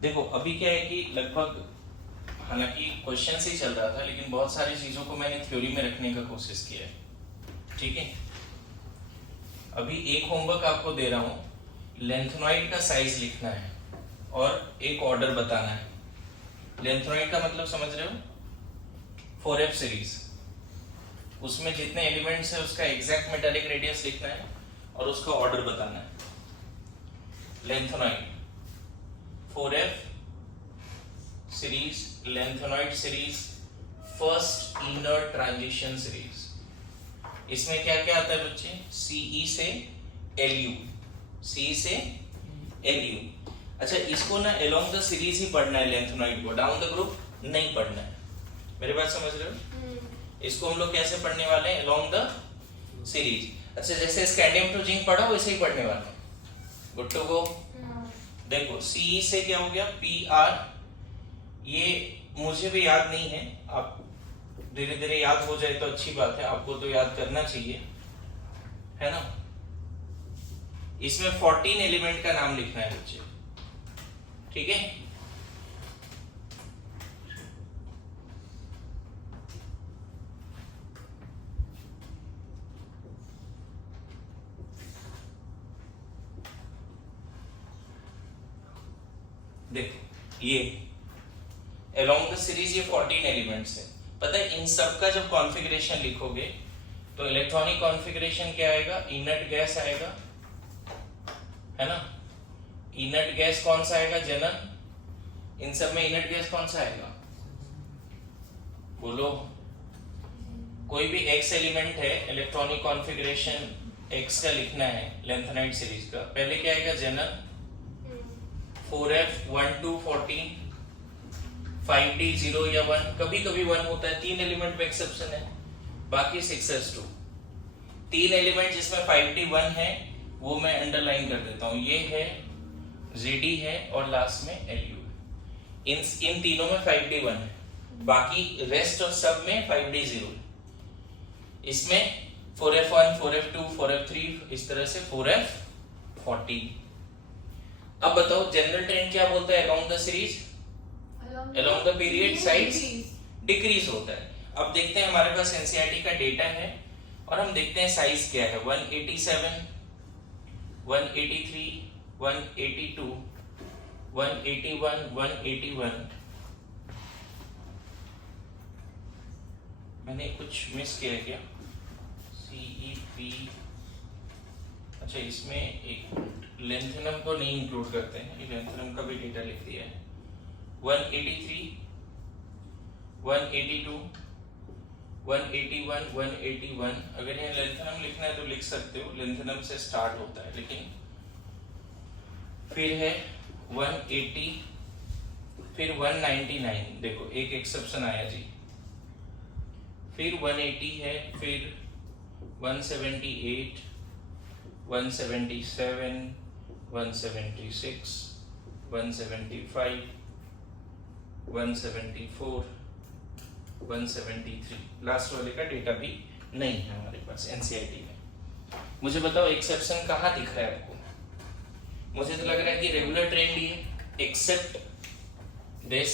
देखो अभी क्या है कि लगभग, हालांकि क्वेश्चन से ही चल रहा था, लेकिन बहुत सारी चीजों को मैंने थ्योरी में रखने का कोशिश किया है। ठीक है, अभी एक होमवर्क आपको दे रहा हूं, लेंथनॉइड का साइज लिखना है और एक ऑर्डर बताना है। लेंथनॉइड का मतलब समझ रहे हो, 4f सीरीज, उसमें जितने एलिमेंट्स है उसका एग्जैक्ट मेटालिक रेडियस लिखना है और उसका ऑर्डर बताना है। Lanthanoid 4f series, lanthanoid series, first inner transition series. इसमें क्या क्या आता है बच्चे, CE से LU, CE से LU। अच्छा, इसको ना अलोंग द सीरीज ही पढ़ना है, लेंथनॉइड को डाउन द ग्रुप नहीं पढ़ना है। मेरी बात समझ रहे हो? इसको हम लोग कैसे पढ़ने वाले हैं, अलोंग द सीरीज। अच्छा, जैसे स्कैंडियम टू जिंक पढ़ा वैसे ही पढ़ने वाले हैं। Good to go. देखो CE से क्या हो गया, PR, ये मुझे भी याद नहीं है, आप धीरे धीरे याद हो जाए तो अच्छी बात है, आपको तो याद करना चाहिए, है ना। इसमें 14 एलिमेंट का नाम लिखना है बच्चे, ठीक है। देखो ये अलोंग द सीरीज ये 14 एलिमेंट्स है। पता है इन सब का जब कॉन्फ़िगरेशन लिखोगे तो इलेक्ट्रॉनिक कॉन्फ़िगरेशन क्या आएगा, इनर्ट गैस आएगा, है ना। इनर्ट गैस कौन सा आएगा, जनन। इन सब में इनर्ट गैस कौन सा आएगा, बोलो। कोई भी x एलिमेंट है, इलेक्ट्रॉनिक कॉन्फ़िगरेशन x का लिखना है लेंथनाइड सीरीज का, पहले क्या आएगा, जनन, 4f 1 to 14, 5d 0 या 1, कभी कभी 1 होता है, 3 एलिमेंट पे एक्सेप्शन है, बाकी 6s2। 3 एलिमेंट जिसमें 5d 1 है वो मैं अंडरलाइन कर देता हूं, ये है ZD है और लास्ट में LU। इन तीनों में 5d 1 है, बाकी रेस्ट और सब में 5d 0। इसमें 4f1 4f2 4f3 इस तरह से 4f14। अब बताओ जनरल ट्रेंड क्या बोलता है, along the series, along the period size decrease होता है। अब देखते हैं हमारे पास एनसीईआरटी का डेटा है और हम देखते हैं साइज क्या है, 187, 183, 182, 181, 181। मैंने कुछ मिस किया है क्या, CEP, अच्छा इसमें एक लेंथनम को नहीं इंक्लूड करते हैं, लेंथनम का भी डेटा लिख दिया है। 183, 182, 181, 181। अगर ये लेंथनम लिखना है तो लिख सकते हो, लेंथनम से स्टार्ट होता है, लेकिन फिर है 180, फिर 199, देखो एक एक्सेप्शन आया जी, फिर 180 है, फिर 178, 177, 176, 175, 174, 173। लास्ट वाले का डेटा भी नहीं है हमारे पास एनसीईआरटी में। मुझे बताओ एक्सेप्शन कहाँ दिख रहा है आपको, मुझे तो लग रहा है कि रेगुलर ट्रेंड ही है, एक्सेप्ट दिस।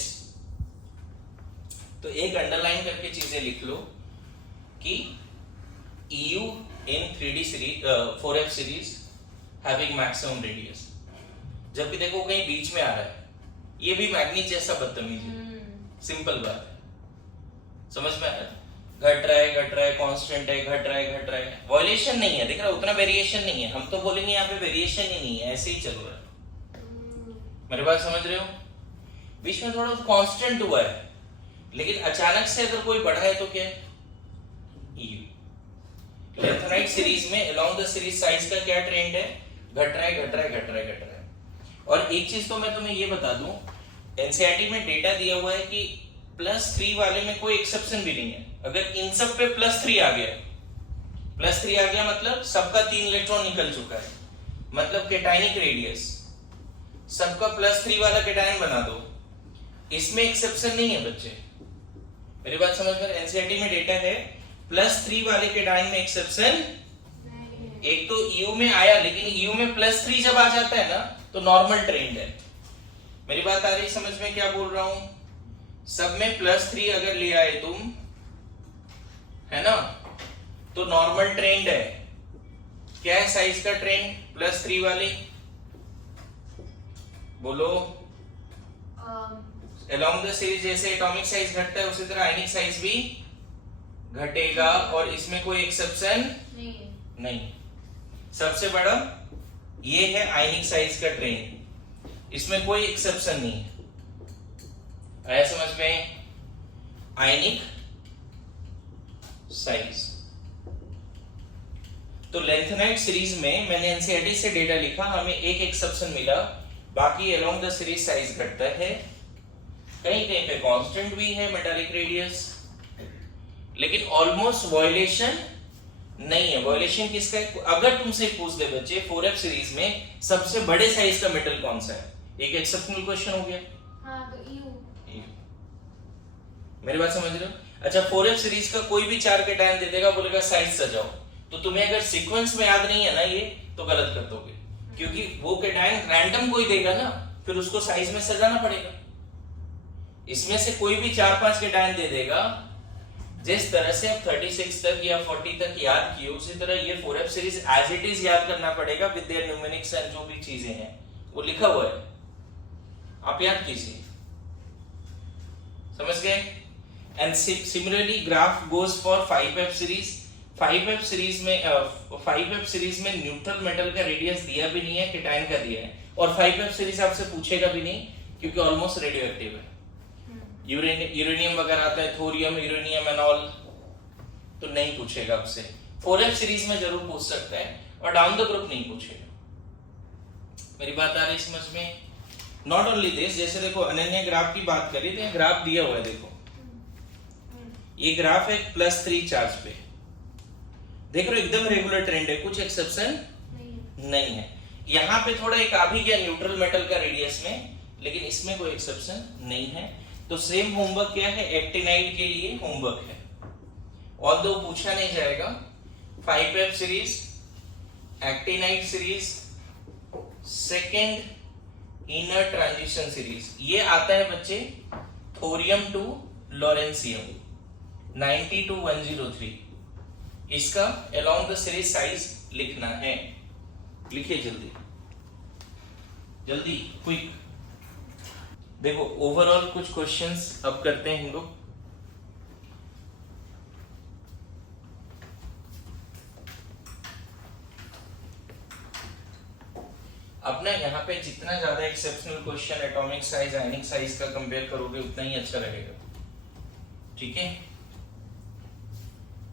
तो एक अंडरलाइन करके चीजें लिख लो कि EU in 3D series 4f series having maximum radius. जबकि देखो कहीं बीच में आ रहा है, ये भी मैग्नीट जैसा बदतमीज है, सिंपल बात है, समझ में आ रहा है। घट रहा है, कांस्टेंट है, घट रहा है, वॉल्यूशन नहीं है, दिख रहा है, उतना वेरिएशन नहीं है। हम तो बोलेंगे यहाँ पे वेरिएशन ही नहीं है, ऐसे ही चल रहा है। मेरी बात समझ रहे हो, बीच में थोड़ा कांस्टेंट हुआ है, लेकिन अचानक से अगर कोई बढ़ा है तो क्या है, EU। लेंथनाइड सीरीज में अलोंग द सीरीज साइज का क्या ट्रेंड है, घट रहा है। और एक चीज तो मैं तुम्हें ये बता दूं, एनसीईआरटी में डेटा दिया हुआ है कि +3 वाले में कोई एक्सेप्शन भी नहीं है। अगर इन सब पे +3 आ गया मतलब सबका 3 इलेक्ट्रॉन निकल चुका है, मतलब केटायनिक रेडियस, सबका +3 वाला केटायन बना दो, इसमें एक्सेप्शन नहीं है बच्चे। मेरी बात समझ में, एनसीईआरटी में डेटा है +3 वाले केटायन में एक्सेप्शन, एक तो EU में आया, लेकिन EU में +3 जब आ जाता है ना तो नॉर्मल ट्रेंड है, मेरी बात आ रही समझ में? क्या बोल रहा हूं? सब में +3 अगर ले आए तुम, है ना, तो नॉर्मल ट्रेंड है। क्या है साइज का ट्रेंड +3 वाले? बोलो। अलोंग द सीरीज जैसे एटॉमिक साइज घटता है उसी तरह आयनिक साइज भी घटेगा, और इसमें कोई एक्सेप्शन नहीं। सबसे बड़ा ये है आयनिक साइज का ट्रेंड, इसमें कोई एक्सेप्शन नहीं है। आया समझ में? आयनिक साइज। तो लेंथेनाइट सीरीज में मैंने एनसीईआरटी से डेटा लिखा, हमें एक एक्सेप्शन मिला, बाकी अलोंग द सीरीज साइज घटता है। कहीं कहीं पे कांस्टेंट भी है मेटालिक रेडियस, लेकिन ऑलमोस्ट वायलेशन नहीं है। वायलेशन किसका है? अगर तुमसे पूछ दे बच्चे 4f सीरीज में सबसे बड़े साइज का मेटल कौन सा है, एक एक्सेप्शनल क्वेश्चन हो गया। हाँ, तो EU। मेरी बात समझ रहे हो? अच्छा, 4f सीरीज का कोई भी 4 कैटायन दे देगा, बोलेगा साइज सजाओ, तो तुम्हें अगर सीक्वेंस में याद नहीं है ना ये, तो गलत कर दोगे, क्योंकि वो कैटायन रैंडम कोई देगा ना, फिर उसको साइज में सजाना पड़ेगा। इसमें से कोई भी 4-5 कैटायन दे देगा, जिस तरह से आप 36 तक या 40 तक याद किए, उसी तरह ये 4f series as it is याद करना पड़ेगा विद देयर न्यूमेरिक्स एंड जो भी चीजें हैं वो लिखा हुआ है, आप याद कीजिए। समझ गए? And similarly graph goes for 5f series. 5f series में न्यूट्रल मेटल का रेडियस दिया भी नहीं है, कैटायन का दिया है, और 5f सीरीज आपसे पूछेगा भी नहीं क्योंकि ऑलमोस्ट रेडियो एक्टिव है। यूरेनियम वगैरह आता है, थोरियम, यूरेनियम एंड ऑल, तो नहीं पूछेगा आपसे। 4f सीरीज में जरूर पूछ सकता है, और डाउन द ग्रुप नहीं पूछेगा। मेरी बात आ रही समझ में? नॉट ओनली दिस, जैसे देखो अनन्या ग्राफ की बात करी तो ग्राफ दिया हुआ है, देखो ये ग्राफ है +3 चार्ज पे, देख रहे हो एकदम रेगुलर ट्रेंड है, कुछ एक्सेप्शन नहीं है। यहाँ पे थोड़ा एक आ भी गया न्यूट्रल मेटल का रेडियस में, लेकिन इसमें कोई एक्सेप्शन नहीं है। तो सेम होमवर्क क्या है, एक्टिनाइड के लिए होमवर्क है, ऑल्दो पूछा नहीं जाएगा। 5f series, actinide series, second inner transition series, ये आता है बच्चे थोरियम टू लॉरेंसियम 90 to 103। इसका अलोंग द सीरीज साइज लिखना है, लिखिए जल्दी जल्दी क्विक। देखो ओवरऑल कुछ क्वेश्चंस अब करते हैं हम लोग। अपना यहाँ पे जितना ज्यादा एक्सेप्शनल क्वेश्चन एटॉमिक साइज आयनिक साइज का कंपेयर करोगे उतना ही अच्छा रहेगा, ठीक है?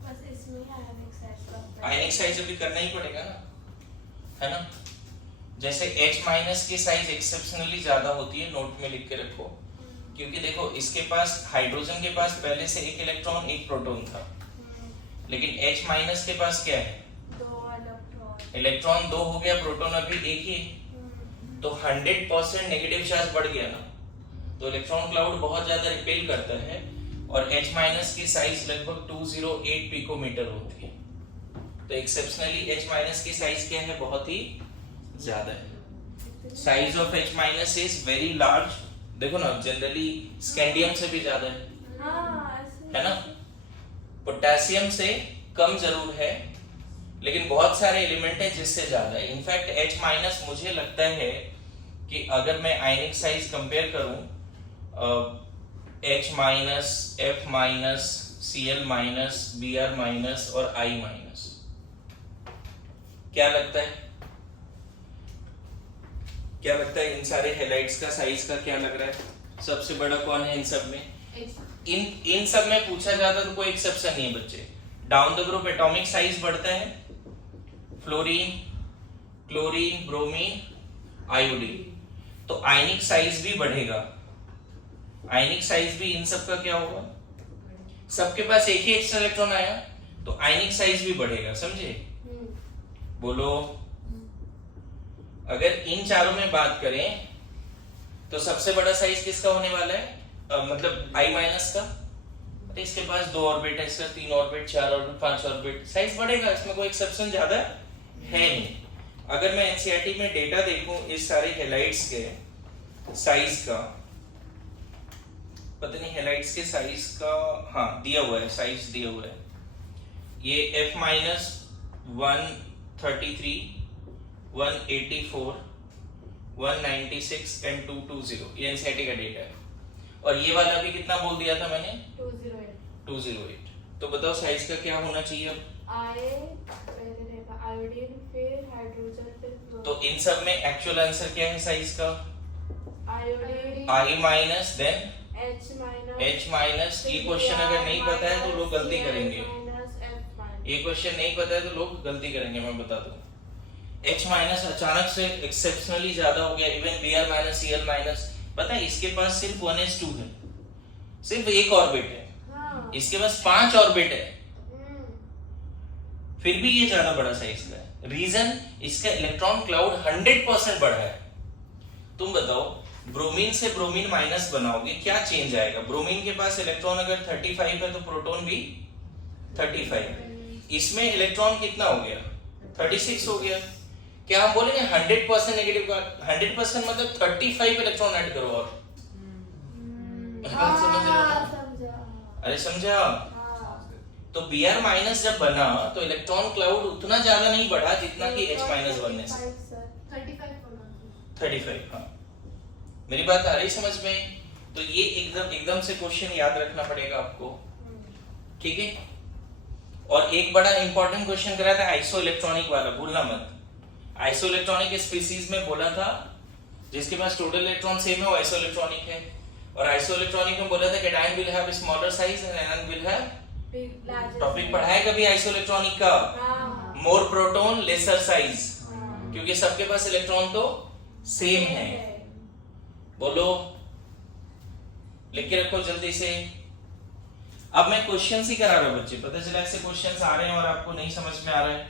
बस इसमें आयनिक साइज अभी करना ही पड़ेगा ना, है ना? जैसे H- की साइज एक्सेप्शनली ज्यादा होती है, नोट में लिख के रखो, क्योंकि देखो इसके पास हाइड्रोजन के पास पहले से एक इलेक्ट्रॉन एक प्रोटॉन था, लेकिन H- के पास क्या है? 2 इलेक्ट्रॉन 2 हो गया, प्रोटॉन अभी एक ही, तो 100% नेगेटिव चार्ज बढ़ गया ना, तो इलेक्ट्रॉन क्लाउड बहुत ज्यादा रिपेल करता है, और H- की साइज लगभग 208 पिकोमीटर होती है, तो एक्सेप्शनली H- की साइज क्या है? बहुत ही ज्यादा है। Size of H- is very large, देखो ना, जनरली स्कैंडियम से भी ज्यादा है ना, पोटेशियम से कम जरूर है, लेकिन बहुत सारे एलिमेंट है जिससे ज्यादा है। इनफैक्ट H- मुझे लगता है कि अगर मैं आयनिक साइज कंपेयर करूं H-, F-, Cl-, Br- और I-, क्या लगता है? क्या लगता है इन सारे हैलाइड्स का साइज का क्या लग रहा है? सबसे बड़ा कौन है इन सब में? इन सब में पूछा जाता तो कोई एक्सेप्शन नहीं है बच्चे। Down the group atomic size बढ़ता है, फ्लोरीन, क्लोरीन, ब्रोमीन, आयोडीन, तो आयनिक साइज भी बढ़ेगा। आयनिक साइज भी इन सब का क्या होगा? सबके पास एक ही एक्स्ट्रा इलेक्ट्रॉन आया, तो आयनिक साइज भी बढ़ेगा, समझे? बोलो। अगर इन चारों में बात करें तो सबसे बड़ा साइज किसका होने वाला है? मतलब I- का, तो इसके पास 2 ऑर्बिट है, इसका 3 ऑर्बिट, 4 ऑर्बिट, 5 ऑर्बिट, साइज बढ़ेगा, इसमें कोई एक्सेप्शन ज्यादा है नहीं। अगर मैं एनसीईआरटी में डेटा देखूं इस सारे हैलाइड्स के, साइज का, पता नहीं हेलाइट्स के साइज का, हाँ दिया हुआ है, साइज दिया हुआ है, ये f माइनस 133, 184, 196 एंड 220, ये एनसीईआरटी का डेटा है। और ये वाला भी कितना बोल दिया था मैंने? 208। तो बताओ साइज का क्या होना चाहिए अब? आयोडीन फिर हाइड्रोजन फिर फ्लोरीन। तो इन सब में एक्चुअल आंसर क्या है साइज का? Iodine I minus then H minus. ये क्वेश्चन अगर नहीं पता है तो लोग गलती करेंगे, -F- ये क्वेश्चन नहीं पता है तो लोग गलती करेंगे, मैं बता दूं। H माइनस अचानक से एक्सेप्शनली ज्यादा हो गया, even Br minus Cl minus, पता है इसके पास सिर्फ 1s2 है, सिर्फ एक ऑर्बिट है, हाँ। इसके पास 5 ऑर्बिट है, फिर भी ये ज्यादा बड़ा साइज का है। रीजन, इसका इलेक्ट्रॉन क्लाउड 100% बढ़ा है। तुम बताओ ब्रोमीन से ब्रोमीन माइनस बनाओगे क्या चेंज आएगा? ब्रोमीन के पास इलेक्ट्रॉन अगर 35 है तो प्रोटॉन भी 35 है, इसमें इलेक्ट्रॉन कितना हो गया? 36 हो गया। क्या हम बोलेंगे 100% नेगेटिव का? 100% मतलब 35 इलेक्ट्रॉन ऐड करो और समझ रहे हो? समझा। अरे समझा? तो Br माइनस जब बना तो इलेक्ट्रॉन क्लाउड उतना ज्यादा नहीं बढ़ा जितना कि H माइनस बनने से। 35, हाँ। मेरी बात आ रही समझ में? तो ये एकदम से क्वेश्चन याद रखना पड़ेगा आपको, ठीक है? और एक बड़ा इंपॉर्टेंट क्वेश्चन करा था आइसो इलेक्ट्रॉनिक वाला, भूलना मत। आइसो इलेक्ट्रॉनिक स्पीसीज में बोला था जिसके पास टोटल इलेक्ट्रॉन सेम है वो आइसो इलेक्ट्रॉनिक है, और आइसो इलेक्ट्रॉनिक में बोला था कि cation will have smaller size and anion will have, topic पढ़ा है कभी आइसो इलेक्ट्रॉनिक का? मोर प्रोटॉन लेसर साइज, क्योंकि सबके पास इलेक्ट्रॉन तो सेम है। बोलो, लिख के रखो जल्दी से। अब मैं क्वेश्चन ही करा रहा हूं बच्चे, पता चला ऐसे क्वेश्चंस आ रहे हैं और आपको नहीं समझ में आ रहा है।